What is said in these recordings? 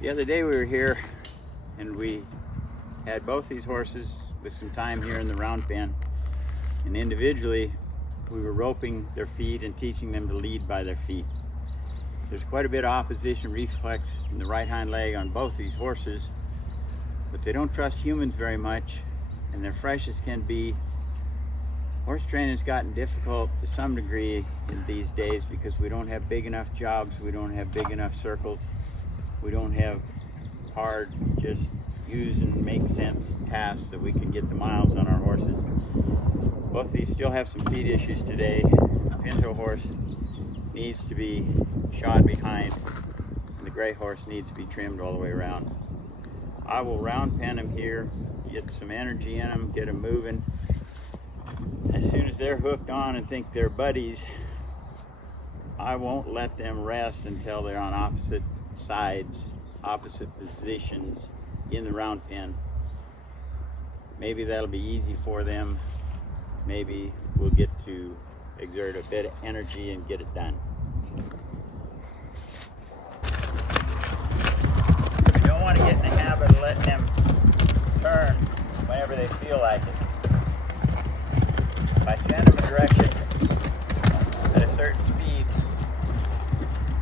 The other day we were here and we had both these horses with some time here in the round pen, and individually we were roping their feet and teaching them to lead by their feet. There's quite a bit of opposition reflex in the right hind leg on both these horses, but they don't trust humans very much, and they're fresh as can be. Horse training's gotten difficult to some degree in these days because we don't have big enough jobs, we don't have big enough circles, we don't have hard, just use and make sense tasks that we can get the miles on our horses. Both of these still have some feet issues today. The pinto horse needs to be shod behind, and the gray horse needs to be trimmed all the way around. I will round pen them here, get some energy in them, get them moving. As soon as they're hooked on and think they're buddies, I won't let them rest until they're on opposite sides, opposite positions in the round pen. Maybe that'll be easy for them. Maybe we'll get to exert a bit of energy and get it done. You don't want to get in the habit of letting them turn whenever they feel like it. If I send them a direction at a certain speed,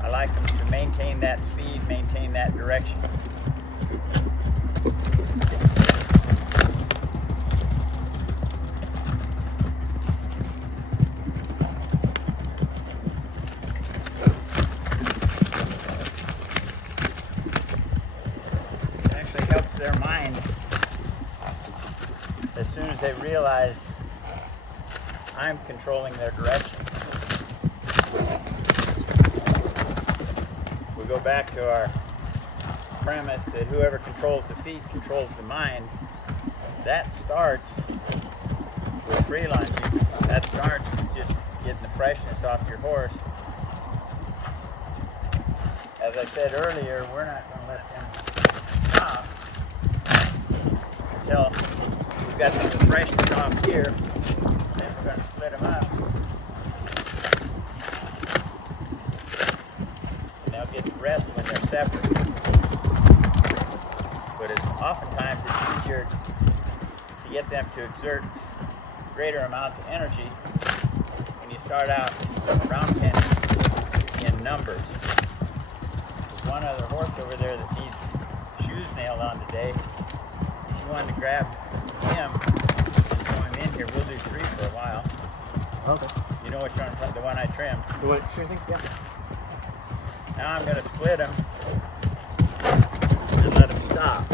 I like them to maintain that speed, maintain that direction. It actually helps their mind as soon as they realize I'm controlling their direction. We go back to our premise that whoever controls the feet controls the mind. That starts with free lunging. That starts with just getting the freshness off your horse. As I said earlier, we're not going to let them stop until we've got some of the freshness off here. Then we're going to split them up. And they'll get the rest when they're separate. But oftentimes it's easier to get them to exert greater amounts of energy when you start out round penning in numbers. There's one other horse over there that needs shoes nailed on today. If you wanted to grab him and throw him in here, we'll do 3 for a while. Okay. You know which one, the one I trimmed. The one, sure thing? Yeah. Now I'm going to split him and let him stop.